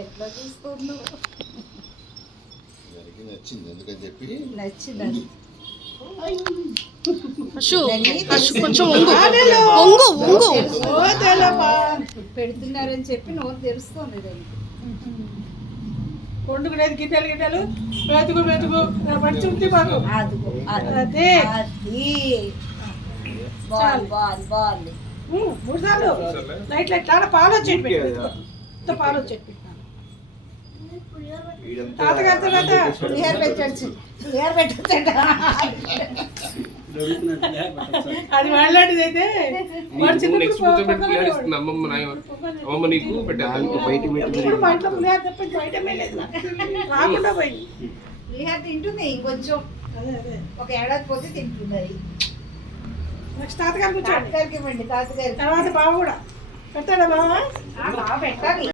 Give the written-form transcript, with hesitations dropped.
ఎట్లా చూస్తున్నావు? నచ్చింది ఎందుకని చెప్పి నచ్చిందని కొంచెం వంగు పెడుతున్నారని చెప్పి నోరు తెరుస్తుంది దానికి. వండుకునేది గిన్నెలు వెతుకు పడుతుంది మాకు. అదిగో అదే అది బాగుంది. 3 సార్లు లైట్ ఆడ పాలు వచ్చేటి పెట్టు, పాలు వచ్చేటి పెట్టినాను. తాతగారితో కదా పులిహోర పెట్టచ్చు, పులిహోర పెట్టచ్చట. అది వాళ్ళంటిది అయితే అమ్మమ్మ నీకు పెట్టాలి. ఇప్పుడు మా ఇంట్లో పులిహోర తప్పించి బయటమే లేదు, రాకుండా పోయింది. పులిహోర తింటుంది ఇంకొంచెం, ఒక ఏడాది పోతే తింటుంది అది. నెక్స్ట్ తాతగారికి వచ్చాడు, తాతగారికి ఇవ్వండి, తాతగారికి. తర్వాత బావ కూడా పెడతాడా బావ? బాగా పెట్టాలి.